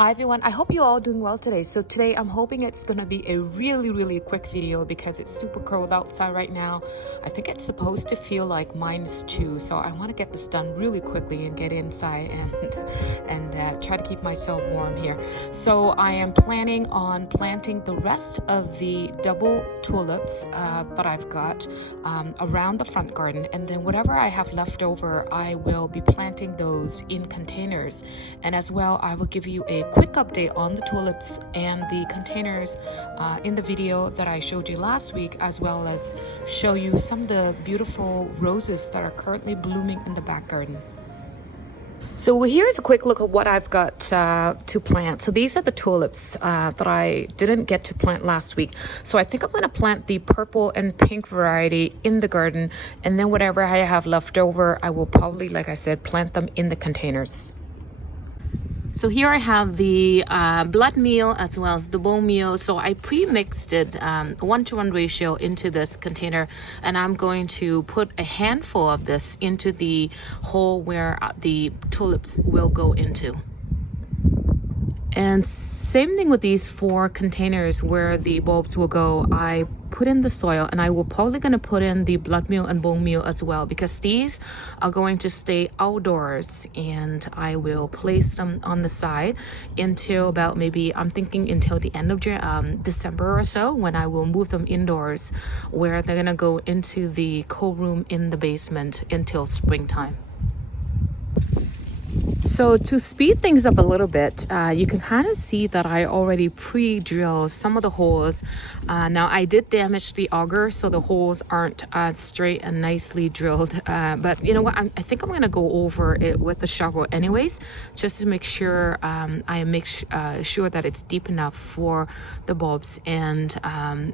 Hi everyone, I hope you're all doing well today. So today I'm hoping it's going to be a really quick video because it's super cold outside right now. I think it's supposed to feel like -2, so I want to get this done really quickly and get inside and try to keep myself warm here. So I am planning on planting the rest of the double tulips that I've got around the front garden, and then whatever I have left over I will be planting those in containers, and as well I will give you a quick update on the tulips and the containers in the video that I showed you last week, as well as show you some of the beautiful roses that are currently blooming in the back garden. So here's a quick look at what I've got to plant. So these are the tulips that I didn't get to plant last week. So I think I'm going to plant the purple and pink variety in the garden, and then whatever I have left over, I will probably, like I said, plant them in the containers. So here I have the blood meal as well as the bone meal. So I pre-mixed it 1-to-1 ratio into this container, and I'm going to put a handful of this into the hole where the tulips will go into. And same thing with these 4 containers where the bulbs will go. I put in the soil, and I will probably going to put in the blood meal and bone meal as well, because these are going to stay outdoors, and I will place them on the side until about, maybe I'm thinking until the end of December or so, when I will move them indoors, where they're going to go into the cold room in the basement until springtime. So to speed things up a little bit, you can kind of see that I already pre-drilled some of the holes. Now I did damage the auger, so the holes aren't straight and nicely drilled. But you know what? I think I'm going to go over it with the shovel anyways, just to make sure I make sure that it's deep enough for the bulbs. And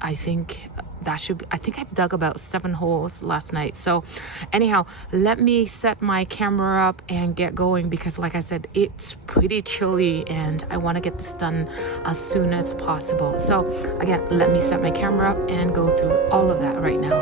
I think that should be, I think I dug about 7 holes last night. So anyhow, let me set my camera up and get going, because like I said, it's pretty chilly and I want to get this done as soon as possible. So again, let me set my camera up and go through all of that right now.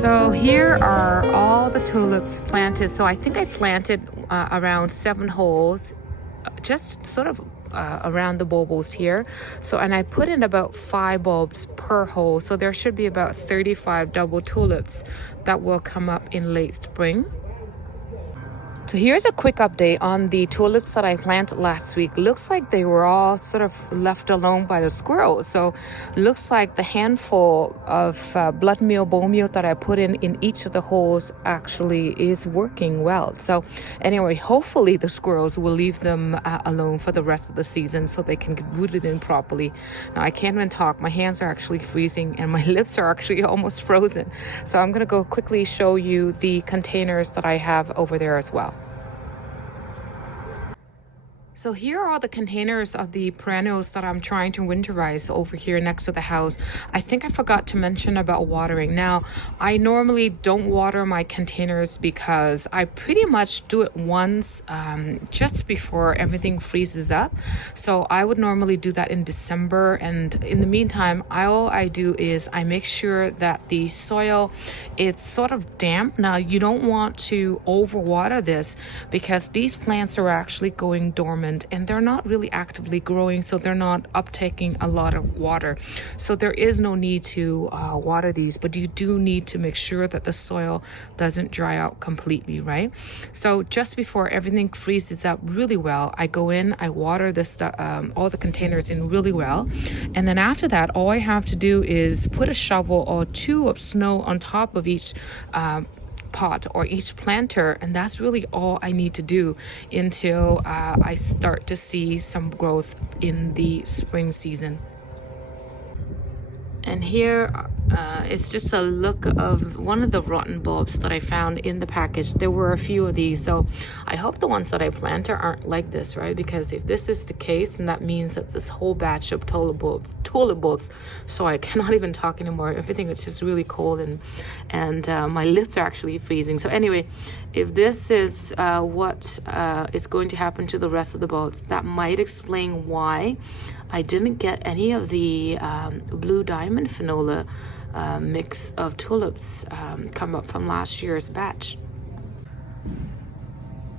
So here are all the tulips planted. So I think I planted around 7 holes, just sort of around the bulbs here. So, and I put in about 5 bulbs per hole. So there should be about 35 double tulips that will come up in late spring. So here's a quick update on the tulips that I planted last week. Looks like they were all sort of left alone by the squirrels. So looks like the handful of blood meal, bone meal that I put in each of the holes actually is working well. So anyway, hopefully the squirrels will leave them alone for the rest of the season so they can get rooted in properly. Now I can't even talk. My hands are actually freezing and my lips are actually almost frozen. So I'm going to go quickly show you the containers that I have over there as well. So here are the containers of the perennials that I'm trying to winterize over here next to the house. I think I forgot to mention about watering. Now, I normally don't water my containers because I pretty much do it once just before everything freezes up. So I would normally do that in December. And in the meantime, all I do is I make sure that the soil, it's sort of damp. Now, you don't want to overwater this because these plants are actually going dormant and they're not really actively growing, so they're not uptaking a lot of water. So there is no need to water these, but you do need to make sure that the soil doesn't dry out completely, right? So just before everything freezes up really well, I go in, I water this all the containers in really well, and then after that, all I have to do is put a shovel or two of snow on top of each pot or each planter, and that's really all I need to do until I start to see some growth in the spring season. And here it's just a look of one of the rotten bulbs that I found in the package. There were a few of these, so I hope the ones that I planted aren't like this, right? Because if this is the case, then that means that this whole batch of tulip bulbs. So I cannot even talk anymore. Everything is just really cold, and my lips are actually freezing. So anyway, if this is what is going to happen to the rest of the bulbs, that might explain why I didn't get any of the blue diamond finola mix of tulips come up from last year's batch.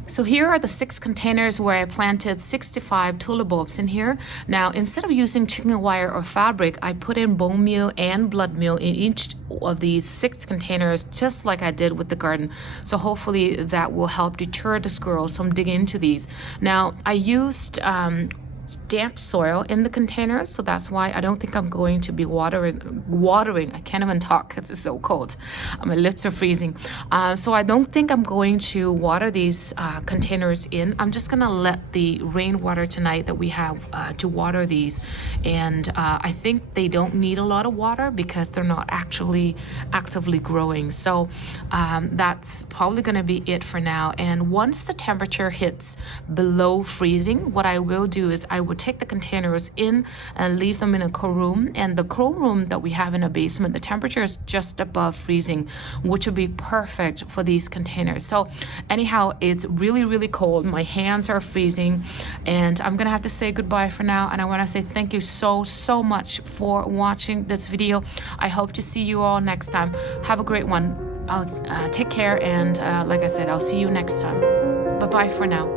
So here are the 6 containers where I planted 65 tulip bulbs in here. Now, instead of using chicken wire or fabric, I put in bone meal and blood meal in each of these 6 containers, just like I did with the garden. So hopefully that will help deter the squirrels from digging into these. Now, I used damp soil in the containers, so that's why I don't think I'm going to be watering. I can't even talk because it's so cold. My lips are freezing. So I don't think I'm going to water these containers in. I'm just gonna let the rainwater tonight that we have to water these, and I think they don't need a lot of water because they're not actually actively growing. So that's probably gonna be it for now. And once the temperature hits below freezing, what I will do is I would take the containers in and leave them in a cool room. And the cool room that we have in a basement, the temperature is just above freezing, which would be perfect for these containers. So anyhow, it's really, really cold. My hands are freezing, and I'm gonna have to say goodbye for now. And I want to say thank you so much for watching this video. I hope to see you all next time. Have a great one. I'll take care, and like I said, I'll see you next time. Bye-bye for now.